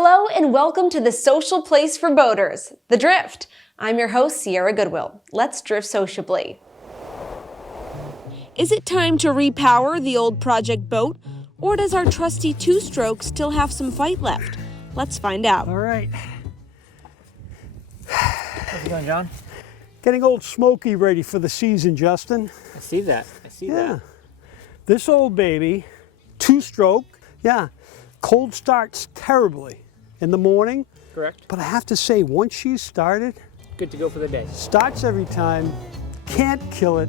Hello and welcome to the social place for boaters, The Drift. I'm your host, Sierra Goodwill. Let's drift sociably. Is it time to repower the old project boat, or does our trusty two-stroke still have some fight left? Let's find out. All right. How's it going, John? Getting old Smokey ready for the season, Justin. I see that. Yeah. This old baby, two-stroke, yeah, cold starts terribly in the morning. Correct. But I have to say, once she's started, Good to go for the day. starts every time, can't kill it,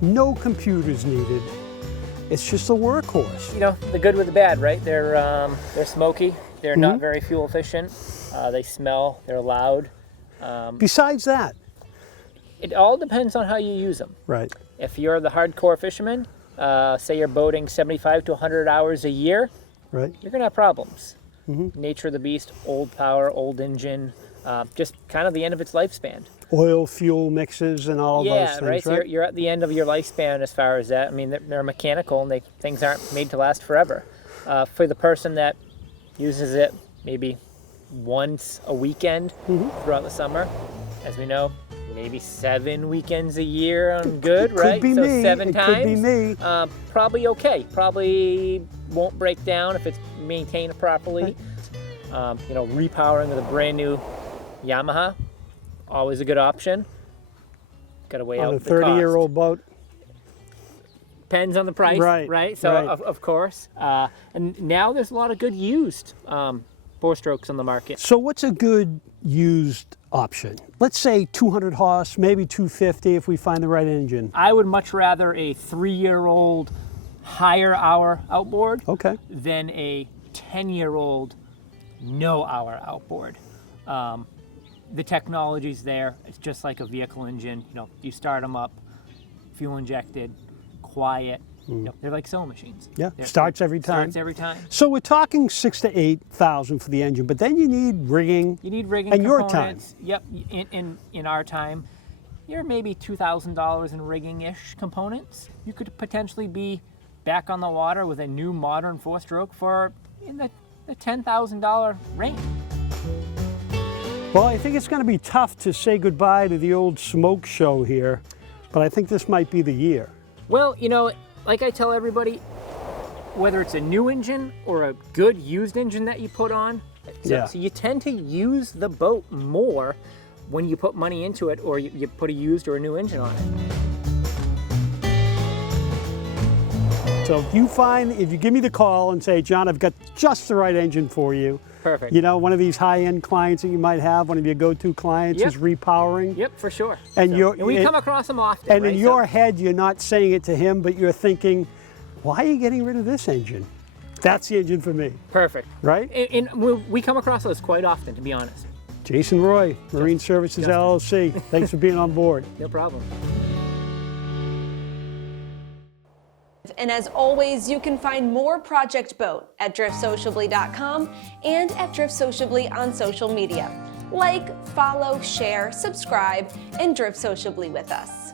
no computers needed. It's just a workhorse. You know, the good with the bad, right? They're smoky. They're not very fuel efficient. They smell. They're loud. Besides that, It all depends on how you use them. right, If you're the hardcore fisherman, say you're boating 75 to 100 hours a year, right, you're gonna have problems. Nature of the beast, old power, old engine, just kind of the end of its lifespan. oil, fuel mixes and all those things, right? So you're at the end of your lifespan as far as that. I mean, they're mechanical and things aren't made to last forever. For the person that uses it maybe once a weekend throughout the summer, as we know, maybe 7 weekends a year on good, right? Could be So me. 7 times. Could be me. Probably okay. Probably won't break down if it's maintained properly. Repowering with a brand new Yamaha, always a good option. Got to weigh On out a the cost. 30-year-old boat. Depends on the price, Right, So right. Of course, and now there's a lot of good used four-strokes on the market. So what's a good used option? Let's say 200 horse, maybe 250 if we find the right engine. I would much rather a 3-year-old higher hour outboard Okay. than a 10-year-old no hour outboard. The technology's there. It's just like a vehicle engine. You start them up, fuel injected, quiet. They're like sewing machines. Yeah, starts every time. Starts every time. So we're talking 6,000 to 8,000 for the engine, but then you need rigging. You need rigging And your components. Yep. In our time, you're maybe $2,000 in rigging-ish components. You could potentially be back on the water with a new modern four-stroke for in the $10,000 range. Well, I think it's going to be tough to say goodbye to the old smoke show here, but I think this might be the year. Well, like I tell everybody, whether it's a new engine or a good used engine that you put on, so you tend to use the boat more when you put money into it or you put a used or a new engine on it. So if you give me the call and say, John, I've got just the right engine for you. Perfect. One of these high-end clients that you might have, one of your go-to clients is repowering. Yep, for sure. And we come across them often. And right? in your head, you're not saying it to him, but you're thinking, why are you getting rid of this engine? That's the engine for me. Perfect. Right? And we come across those quite often, to be honest. Jason Roy, Marine Services LLC. Thanks for being on board. No problem. And as always, you can find more Project Boat at driftsociably.com and at Drift Sociably on social media. Like, follow, share, subscribe, and drift sociably with us.